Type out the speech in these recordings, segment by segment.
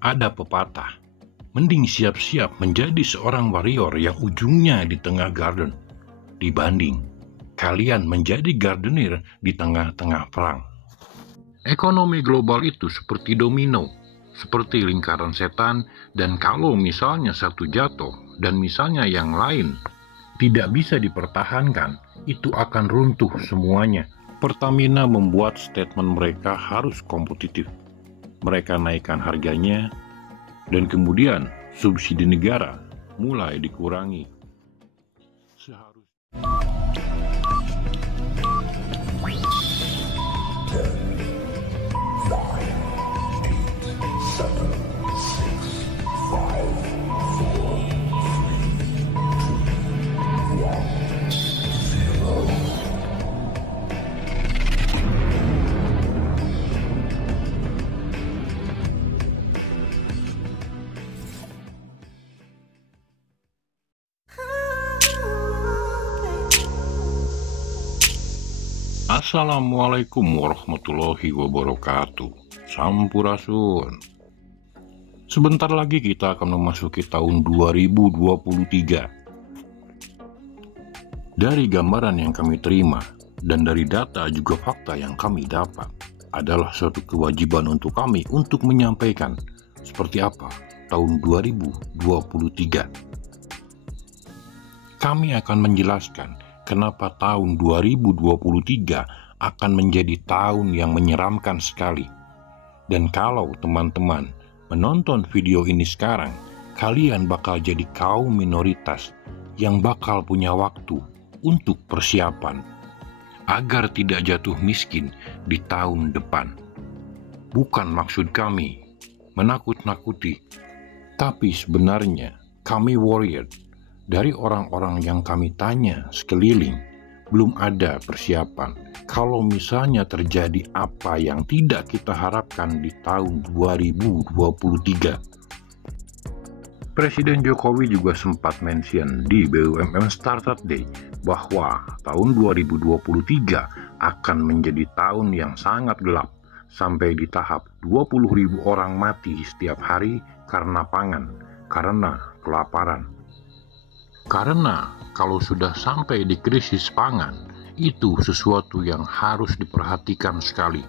Ada pepatah, mending siap-siap menjadi seorang warrior yang ujungnya di tengah garden, dibanding kalian menjadi gardener di tengah-tengah perang. Ekonomi global itu seperti domino, seperti lingkaran setan, dan kalau misalnya satu jatuh dan misalnya yang lain tidak bisa dipertahankan, itu akan runtuh semuanya. Pertamina membuat statement mereka harus kompetitif. Mereka naikkan harganya, dan kemudian subsidi negara mulai dikurangi. Assalamualaikum warahmatullahi wabarakatuh. Sampurasun. Sebentar lagi kita akan memasuki tahun 2023. Dari gambaran yang kami terima dan dari data juga fakta yang kami dapat, adalah suatu kewajiban untuk kami untuk menyampaikan seperti apa tahun 2023. Kami akan menjelaskan kenapa tahun 2023 akan menjadi tahun yang menyeramkan sekali. Dan kalau teman-teman menonton video ini sekarang, kalian bakal jadi kaum minoritas yang bakal punya waktu untuk persiapan agar tidak jatuh miskin di tahun depan. Bukan maksud kami menakut-nakuti, tapi sebenarnya kami warrior. Dari orang-orang yang kami tanya sekeliling, belum ada persiapan. Kalau misalnya terjadi apa yang tidak kita harapkan di tahun 2023. Presiden Jokowi juga sempat mention di BUMN Startup Day bahwa tahun 2023 akan menjadi tahun yang sangat gelap, sampai di tahap 20.000 orang mati setiap hari karena pangan, karena kelaparan. Karena kalau sudah sampai di krisis pangan, itu sesuatu yang harus diperhatikan sekali.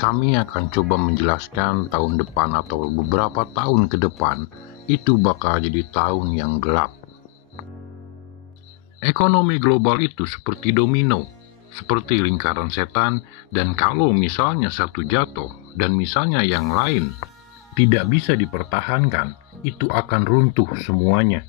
Kami akan coba menjelaskan tahun depan atau beberapa tahun ke depan, itu bakal jadi tahun yang gelap. Ekonomi global itu seperti domino, seperti lingkaran setan, dan kalau misalnya satu jatuh dan misalnya yang lain tidak bisa dipertahankan, itu akan runtuh semuanya.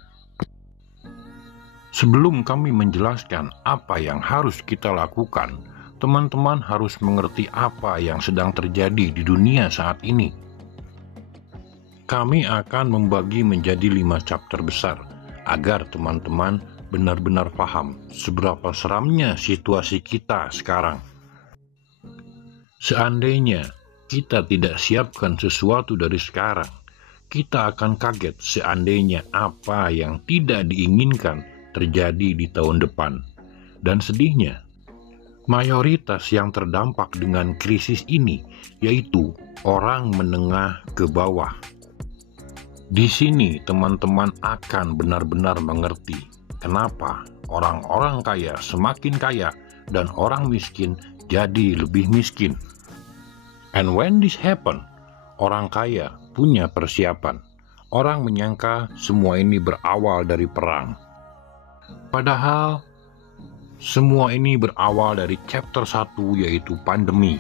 Sebelum kami menjelaskan apa yang harus kita lakukan, teman-teman harus mengerti apa yang sedang terjadi di dunia saat ini. Kami akan membagi menjadi 5 chapter besar, agar teman-teman benar-benar paham seberapa seramnya situasi kita sekarang. Seandainya kita tidak siapkan sesuatu dari sekarang, kita akan kaget seandainya apa yang tidak diinginkan terjadi di tahun depan. Dan sedihnya, mayoritas yang terdampak dengan krisis ini yaitu orang menengah ke bawah. Di sini teman-teman akan benar-benar mengerti kenapa orang-orang kaya semakin kaya dan orang miskin jadi lebih miskin. And when this happen, orang kaya punya persiapan. Orang menyangka semua ini berawal dari perang. Padahal semua ini berawal dari chapter 1 yaitu pandemi.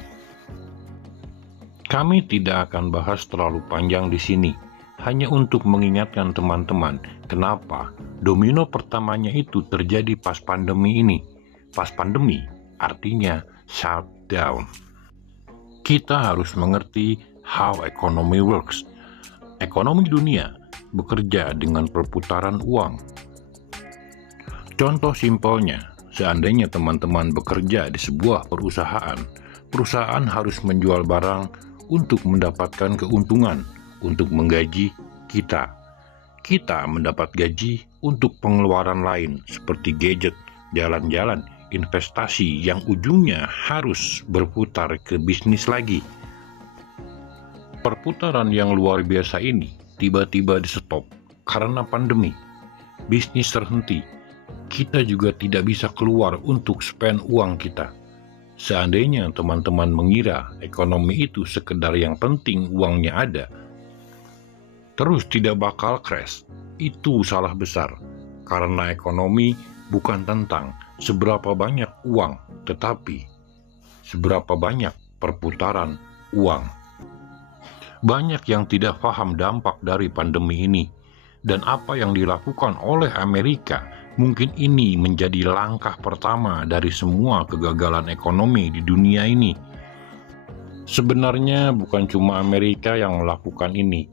Kami tidak akan bahas terlalu panjang di sini, hanya untuk mengingatkan teman-teman kenapa domino pertamanya itu terjadi pas pandemi ini. Pas pandemi artinya shutdown. Kita harus mengerti how economy works. Ekonomi dunia bekerja dengan perputaran uang. Contoh simpelnya, seandainya teman-teman bekerja di sebuah perusahaan, perusahaan harus menjual barang untuk mendapatkan keuntungan, untuk menggaji kita. Kita mendapat gaji untuk pengeluaran lain, seperti gadget, jalan-jalan, investasi yang ujungnya harus berputar ke bisnis lagi. Perputaran yang luar biasa ini tiba-tiba di-stop karena pandemi. Bisnis terhenti. Kita juga tidak bisa keluar untuk spend uang kita. Seandainya teman-teman mengira ekonomi itu sekedar yang penting uangnya ada, terus tidak bakal crash, itu salah besar. Karena ekonomi bukan tentang seberapa banyak uang, tetapi seberapa banyak perputaran uang. Banyak yang tidak paham dampak dari pandemi ini, dan apa yang dilakukan oleh Amerika. Mungkin ini menjadi langkah pertama dari semua kegagalan ekonomi di dunia ini. Sebenarnya bukan cuma Amerika yang melakukan ini.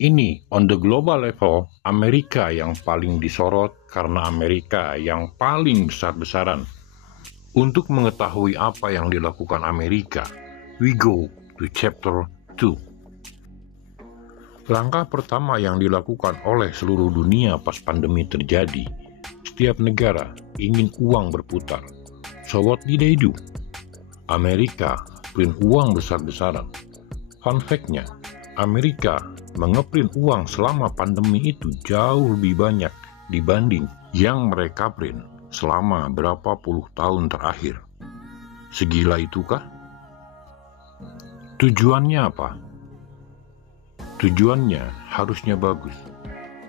Ini on the global level, Amerika yang paling disorot karena Amerika yang paling besar-besaran. Untuk mengetahui apa yang dilakukan Amerika, we go to chapter 2. Langkah pertama yang dilakukan oleh seluruh dunia pas pandemi terjadi, setiap negara ingin uang berputar. So what did they do? Amerika print uang besar-besaran. Fun fact-nya, Amerika mengeprint uang selama pandemi itu jauh lebih banyak dibanding yang mereka print selama berapa puluh tahun terakhir. Segila itukah? Tujuannya apa? Tujuannya harusnya bagus.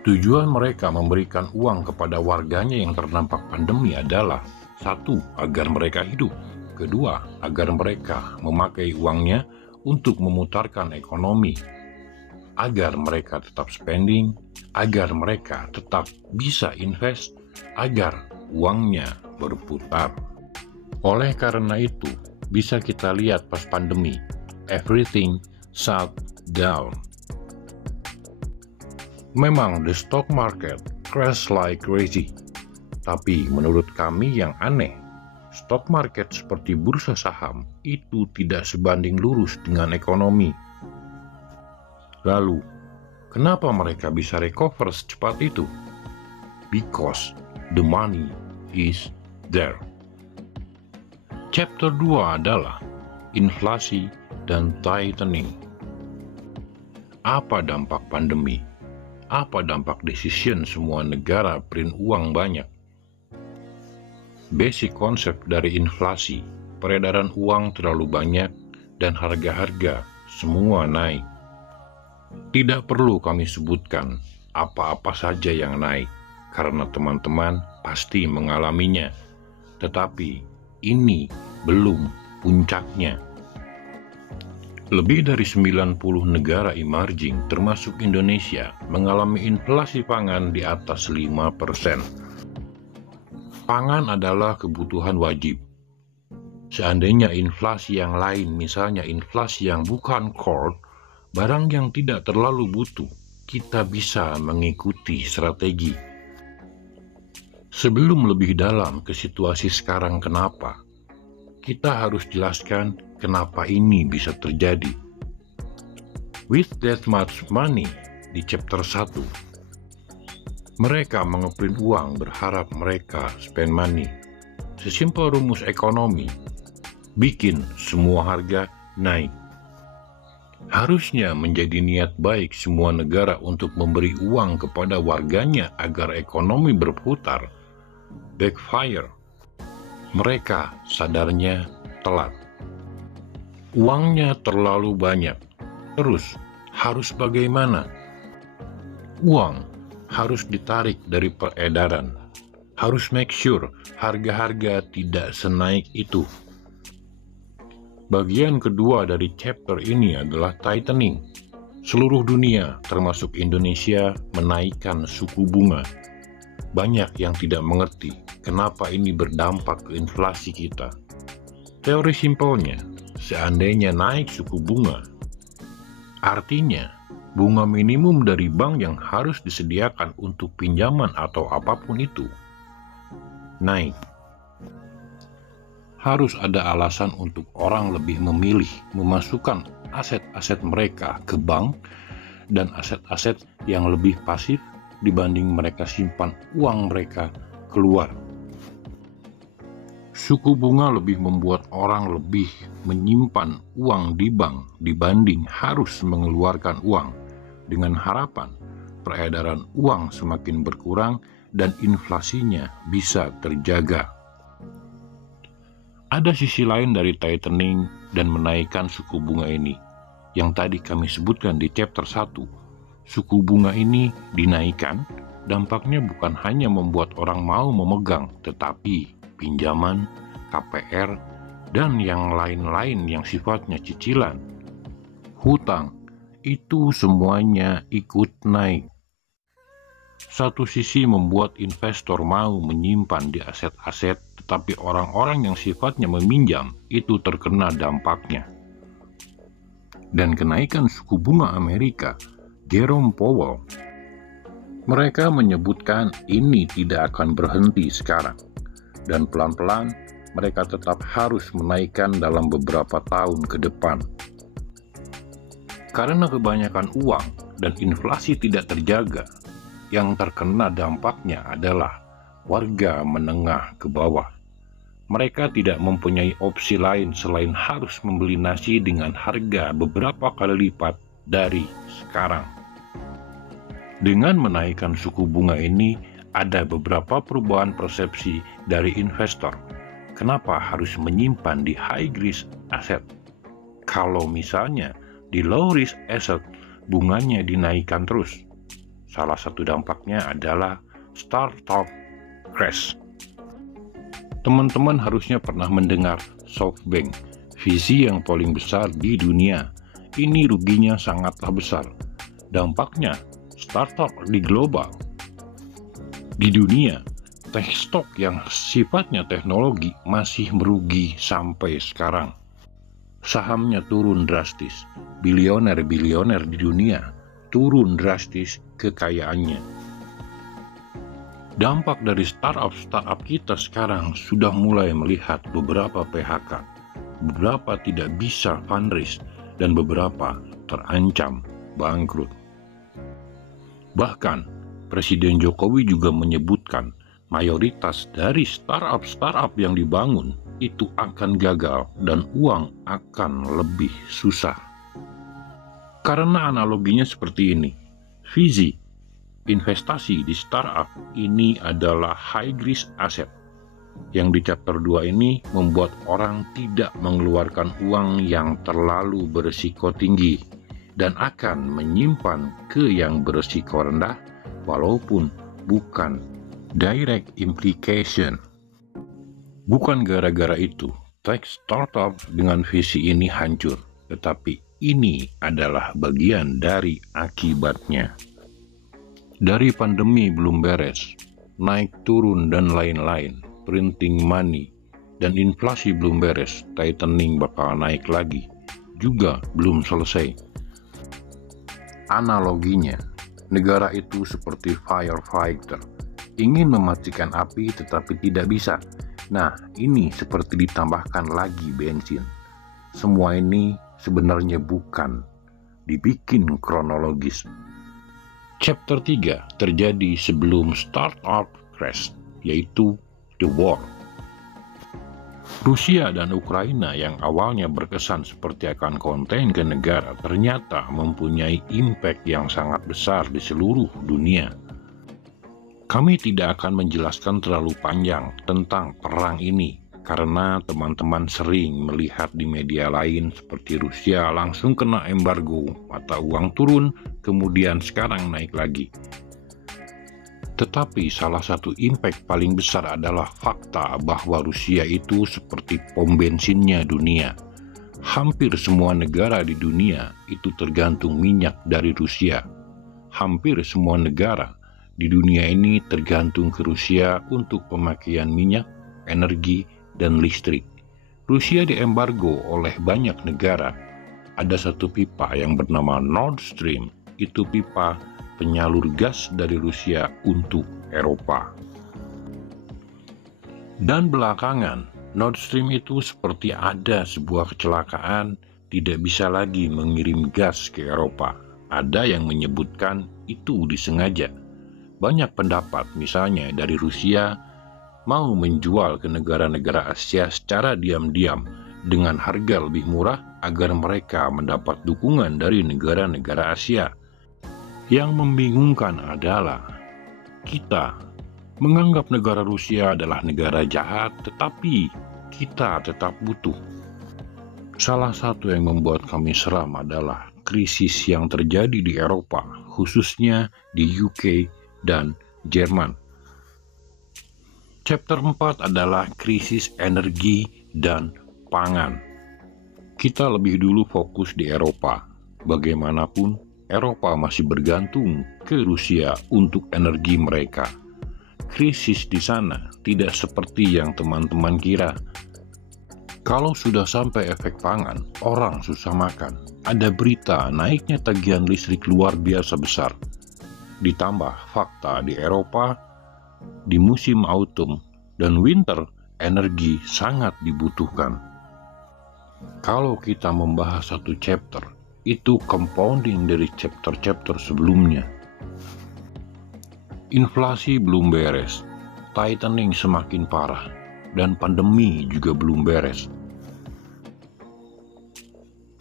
Tujuan mereka memberikan uang kepada warganya yang terdampak pandemi adalah: satu, agar mereka hidup. Kedua, agar mereka memakai uangnya untuk memutarkan ekonomi. Agar mereka tetap spending, agar mereka tetap bisa invest, agar uangnya berputar. Oleh karena itu, bisa kita lihat pas pandemi, everything shut down. Memang the stock market crash like crazy. Tapi menurut kami yang aneh, stock market seperti bursa saham itu tidak sebanding lurus dengan ekonomi. Lalu, kenapa mereka bisa recover secepat itu? Because the money is there. Chapter 2 adalah inflasi dan tightening. Apa dampak pandemi? Apa dampak decision semua negara print uang banyak? Basic konsep dari inflasi, peredaran uang terlalu banyak dan harga-harga semua naik. Tidak perlu kami sebutkan apa-apa saja yang naik, karena teman-teman pasti mengalaminya. Tetapi ini belum puncaknya. Lebih dari 90 negara emerging termasuk Indonesia mengalami inflasi pangan di atas 5%. Pangan adalah kebutuhan wajib. Seandainya inflasi yang lain, misalnya inflasi yang bukan core, barang yang tidak terlalu butuh, kita bisa mengikuti strategi. Sebelum lebih dalam ke situasi sekarang kenapa, kita harus jelaskan kenapa ini bisa terjadi. With that much money di chapter 1, mereka ngeprint uang berharap mereka spend money. Sesimpel rumus ekonomi, bikin semua harga naik. Harusnya menjadi niat baik semua negara untuk memberi uang kepada warganya agar ekonomi berputar. Backfire. Mereka sadarnya telat. Uangnya terlalu banyak. Terus harus bagaimana? Uang harus ditarik dari peredaran. Harus make sure harga-harga tidak senaik itu. Bagian kedua dari chapter ini adalah tightening. Seluruh dunia, termasuk Indonesia, menaikkan suku bunga. Banyak yang tidak mengerti kenapa ini berdampak ke inflasi kita. Teori simpelnya, seandainya naik suku bunga, artinya bunga minimum dari bank yang harus disediakan untuk pinjaman atau apapun itu naik. Harus ada alasan untuk orang lebih memilih memasukkan aset-aset mereka ke bank dan aset-aset yang lebih pasif dibanding mereka simpan uang mereka keluar. Suku bunga lebih membuat orang lebih menyimpan uang di bank dibanding harus mengeluarkan uang, dengan harapan peredaran uang semakin berkurang dan inflasinya bisa terjaga. Ada sisi lain dari tightening dan menaikkan suku bunga ini, yang tadi kami sebutkan di chapter 1. Suku bunga ini dinaikkan, dampaknya bukan hanya membuat orang mau memegang, tetapi pinjaman, KPR, dan yang lain-lain yang sifatnya cicilan, hutang, itu semuanya ikut naik. Satu sisi membuat investor mau menyimpan di aset-aset, tetapi orang-orang yang sifatnya meminjam itu terkena dampaknya. Dan kenaikan suku bunga Amerika, Jerome Powell, mereka menyebutkan ini tidak akan berhenti sekarang, dan pelan-pelan mereka tetap harus menaikkan dalam beberapa tahun ke depan. Karena kebanyakan uang dan inflasi tidak terjaga, yang terkena dampaknya adalah warga menengah ke bawah. Mereka tidak mempunyai opsi lain selain harus membeli nasi dengan harga beberapa kali lipat dari sekarang. Dengan menaikkan suku bunga ini, ada beberapa perubahan persepsi dari investor. Kenapa harus menyimpan di high risk asset? Kalau misalnya di low risk asset bunganya dinaikkan terus. Salah satu dampaknya adalah startup crash. Teman-teman harusnya pernah mendengar SoftBank, visi yang paling besar di dunia. Ini ruginya sangatlah besar. Dampaknya startup di global. Di dunia, tech stock yang sifatnya teknologi masih merugi sampai sekarang. Sahamnya turun drastis. Bilioner-bilioner di dunia turun drastis kekayaannya. Dampak dari startup kita sekarang sudah mulai melihat beberapa PHK, beberapa tidak bisa fundraise, dan beberapa terancam bangkrut. Bahkan, Presiden Jokowi juga menyebutkan mayoritas dari startup yang dibangun itu akan gagal dan uang akan lebih susah. Karena analoginya seperti ini, visi investasi di startup ini adalah high risk asset. Yang di chapter 2 ini membuat orang tidak mengeluarkan uang yang terlalu berisiko tinggi dan akan menyimpan ke yang berisiko rendah walaupun bukan direct implication. Bukan gara-gara itu tech startup dengan visi ini hancur, tetapi ini adalah bagian dari akibatnya. Dari pandemi belum beres, naik turun dan lain-lain, printing money, dan inflasi belum beres, tightening bakal naik lagi, juga belum selesai. Analoginya, negara itu seperti firefighter, ingin mematikan api tetapi tidak bisa. Nah, ini seperti ditambahkan lagi bensin. Semua ini sebenarnya bukan dibikin kronologis. Chapter 3 terjadi sebelum startup crash, yaitu The War. Rusia dan Ukraina yang awalnya berkesan seperti akan konten ke negara ternyata mempunyai impact yang sangat besar di seluruh dunia. Kami tidak akan menjelaskan terlalu panjang tentang perang ini, karena teman-teman sering melihat di media lain seperti Rusia langsung kena embargo, mata uang turun, kemudian sekarang naik lagi. Tetapi salah satu impact paling besar adalah fakta bahwa Rusia itu seperti pom bensinnya dunia. Hampir semua negara di dunia itu tergantung minyak dari Rusia. Hampir semua negara di dunia ini tergantung ke Rusia untuk pemakaian minyak, energi, dan listrik. Rusia diembargo oleh banyak negara. Ada satu pipa yang bernama Nord Stream, itu pipa penyalur gas dari Rusia untuk Eropa. Dan belakangan, Nord Stream itu seperti ada sebuah kecelakaan, tidak bisa lagi mengirim gas ke Eropa. Ada yang menyebutkan itu disengaja. Banyak pendapat, misalnya dari Rusia, mau menjual ke negara-negara Asia secara diam-diam dengan harga lebih murah agar mereka mendapat dukungan dari negara-negara Asia. Yang membingungkan adalah kita menganggap negara Rusia adalah negara jahat, tetapi kita tetap butuh. Salah satu yang membuat kami seram adalah krisis yang terjadi di Eropa, khususnya di UK dan Jerman. Chapter 4 adalah krisis energi dan pangan. Kita lebih dulu fokus di Eropa. Bagaimanapun, Eropa masih bergantung ke Rusia untuk energi mereka. Krisis di sana tidak seperti yang teman-teman kira. Kalau sudah sampai efek pangan, orang susah makan. Ada berita naiknya tagihan listrik luar biasa besar. Ditambah fakta di Eropa, di musim autumn dan winter, energi sangat dibutuhkan. Kalau kita membahas satu chapter, itu compounding dari chapter-chapter sebelumnya. Inflasi belum beres, tightening semakin parah, dan pandemi juga belum beres.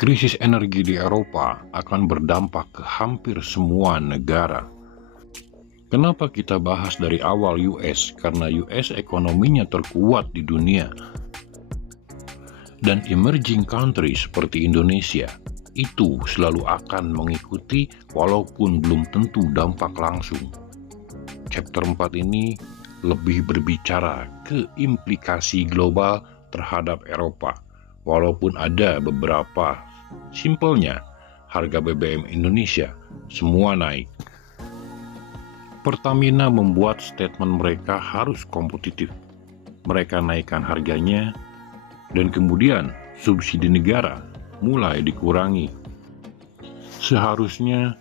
Krisis energi di Eropa akan berdampak ke hampir semua negara. Kenapa kita bahas dari awal US? Karena US ekonominya terkuat di dunia. Dan emerging country seperti Indonesia itu selalu akan mengikuti walaupun belum tentu dampak langsung. Chapter 4 ini lebih berbicara ke implikasi global terhadap Eropa. Walaupun ada beberapa, simpelnya harga BBM Indonesia semua naik. Pertamina membuat statement mereka harus kompetitif. Mereka naikkan harganya dan kemudian subsidi negara mulai dikurangi. Seharusnya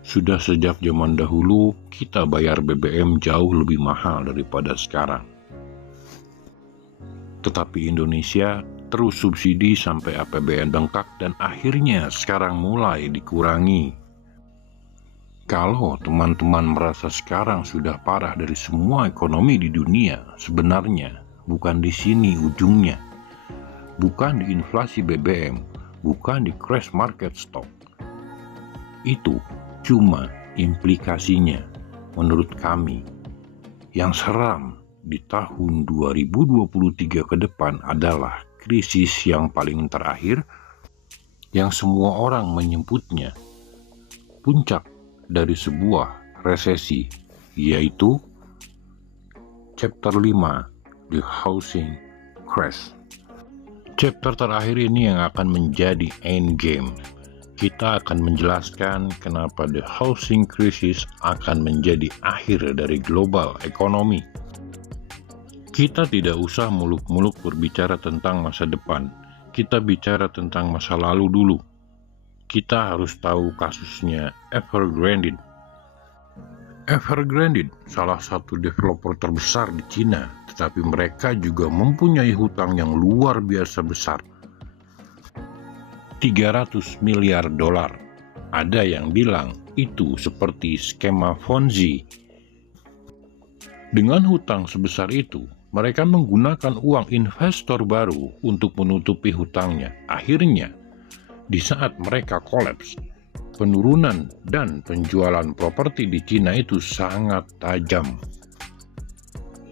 sudah sejak zaman dahulu kita bayar BBM jauh lebih mahal daripada sekarang. Tetapi Indonesia terus subsidi sampai APBN bengkak dan akhirnya sekarang mulai dikurangi. Kalau teman-teman merasa sekarang sudah parah dari semua ekonomi di dunia, sebenarnya bukan di sini ujungnya. Bukan di inflasi BBM, bukan di crash market stock. Itu cuma implikasinya menurut kami. Yang seram di tahun 2023 ke depan adalah krisis yang paling terakhir yang semua orang menyebutnya puncak dari sebuah resesi, yaitu chapter 5, The Housing Crash. Chapter terakhir ini yang akan menjadi endgame. Kita akan menjelaskan kenapa the housing crisis akan menjadi akhir dari global ekonomi. Kita tidak usah muluk-muluk berbicara tentang masa depan. Kita bicara tentang masa lalu dulu. Kita harus tahu kasusnya Evergrande. Evergrande salah satu developer terbesar di Cina, tetapi mereka juga mempunyai hutang yang luar biasa besar. 300 miliar dolar. Ada yang bilang itu seperti skema Ponzi. Dengan hutang sebesar itu, mereka menggunakan uang investor baru untuk menutupi hutangnya. Akhirnya, di saat mereka kolaps, penurunan dan penjualan properti di Cina itu sangat tajam.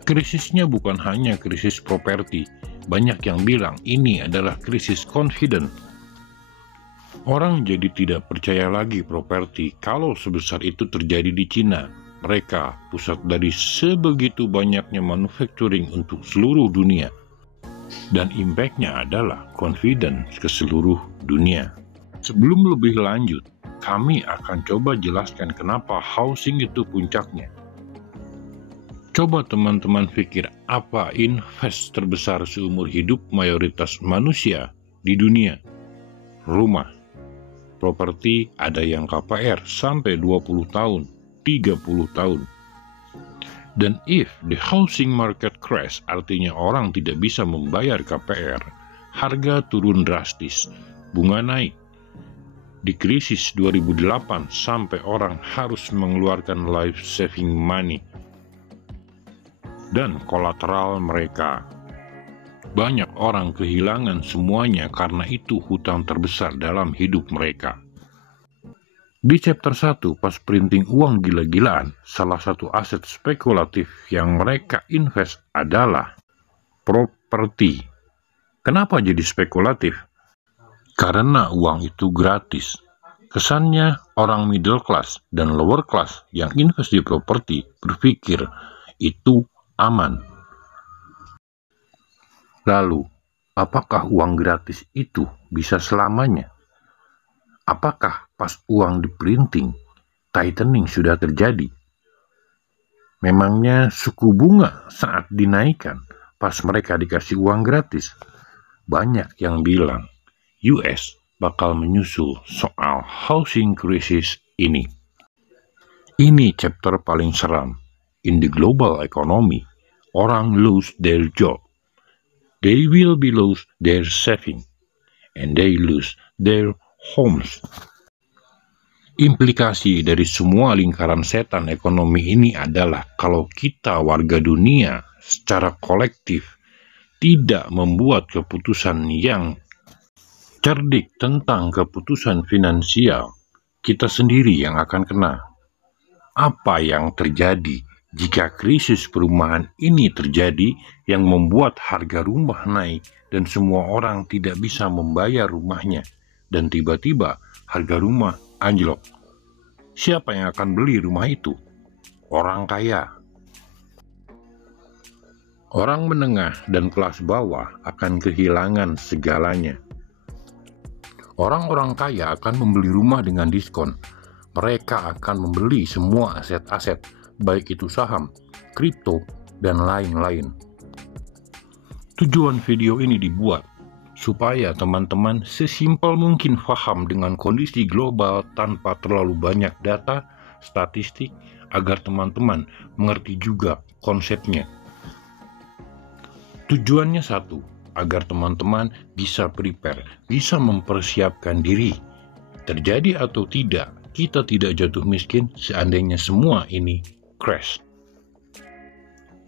Krisisnya bukan hanya krisis properti. Banyak yang bilang ini adalah krisis confidence. Orang jadi tidak percaya lagi properti kalau sebesar itu terjadi di Cina. Mereka pusat dari sebegitu banyaknya manufacturing untuk seluruh dunia. Dan impact-nya adalah confidence ke seluruh dunia. Sebelum lebih lanjut, kami akan coba jelaskan kenapa housing itu puncaknya. Coba teman-teman pikir apa invest terbesar seumur hidup mayoritas manusia di dunia? Rumah. Properti ada yang KPR sampai 20 tahun, 30 tahun. Dan if the housing market crash, artinya orang tidak bisa membayar KPR, harga turun drastis, bunga naik. Di krisis 2008 sampai orang harus mengeluarkan life saving money. dan kolateral mereka. Banyak orang kehilangan semuanya karena itu hutang terbesar dalam hidup mereka. Di chapter 1, pas printing uang gila-gilaan, salah satu aset spekulatif yang mereka invest adalah properti. Kenapa jadi spekulatif? Karena uang itu gratis. Kesannya orang middle class dan lower class yang invest di properti berpikir itu aman. Lalu, apakah uang gratis itu bisa selamanya? Apakah pas uang di printing, tightening sudah terjadi? Memangnya suku bunga saat dinaikkan pas mereka dikasih uang gratis? Banyak yang bilang US bakal menyusul soal housing crisis ini. Ini chapter paling seram. In the global economy, orang lose their job. They will be lose their saving. And they lose their homes. Implikasi dari semua lingkaran setan ekonomi ini adalah kalau kita warga dunia secara kolektif tidak membuat keputusan yang cerdik tentang keputusan finansial, kita sendiri yang akan kena. Apa yang terjadi jika krisis perumahan ini terjadi yang membuat harga rumah naik dan semua orang tidak bisa membayar rumahnya dan tiba-tiba harga rumah anjlok? Siapa yang akan beli rumah itu? Orang kaya. Orang menengah dan kelas bawah akan kehilangan segalanya. Orang-orang kaya akan membeli rumah dengan diskon. Mereka akan membeli semua aset-aset, baik itu saham, kripto, dan lain-lain. Tujuan video ini dibuat supaya teman-teman sesimpel mungkin paham dengan kondisi global tanpa terlalu banyak data, statistik, agar teman-teman mengerti juga konsepnya. Tujuannya satu, agar teman-teman bisa prepare, bisa mempersiapkan diri. Terjadi atau tidak, kita tidak jatuh miskin seandainya semua ini crash.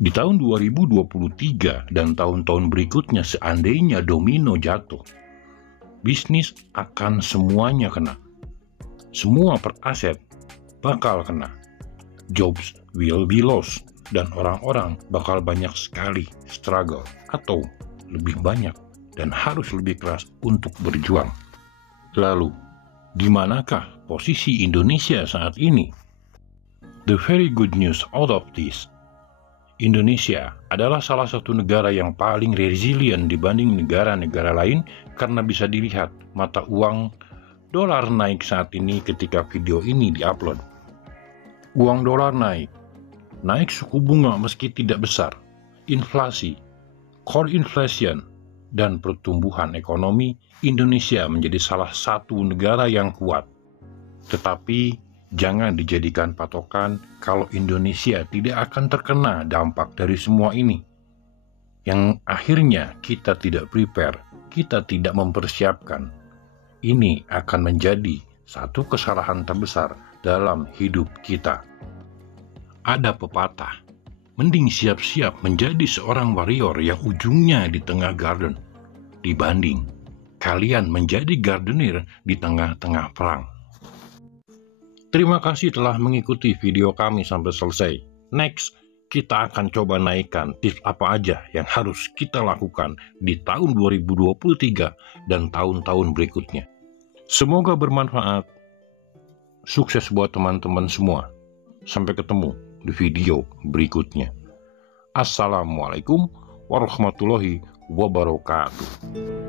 Di tahun 2023 dan tahun-tahun berikutnya seandainya domino jatuh, bisnis akan semuanya kena. Semua peraset bakal kena. Jobs will be lost dan orang-orang bakal banyak sekali struggle atau lebih banyak dan harus lebih keras untuk berjuang. Lalu, di manakah posisi Indonesia saat ini? The very good news out of this, Indonesia adalah salah satu negara yang paling resilient dibanding negara-negara lain karena bisa dilihat mata uang dolar naik saat ini ketika video ini diupload. Uang dolar naik suku bunga meski tidak besar, inflasi, core inflation, dan pertumbuhan ekonomi Indonesia menjadi salah satu negara yang kuat. Tetapi jangan dijadikan patokan kalau Indonesia tidak akan terkena dampak dari semua ini. Yang akhirnya kita tidak prepare, kita tidak mempersiapkan. Ini akan menjadi satu kesalahan terbesar dalam hidup kita. Ada pepatah, mending siap-siap menjadi seorang warrior yang ujungnya di tengah garden, dibanding kalian menjadi gardener di tengah-tengah perang. Terima kasih telah mengikuti video kami sampai selesai. Next, kita akan coba naikkan tips apa aja yang harus kita lakukan di tahun 2023 dan tahun-tahun berikutnya. Semoga bermanfaat. Sukses buat teman-teman semua. Sampai ketemu di video berikutnya. Assalamualaikum warahmatullahi wabarakatuh.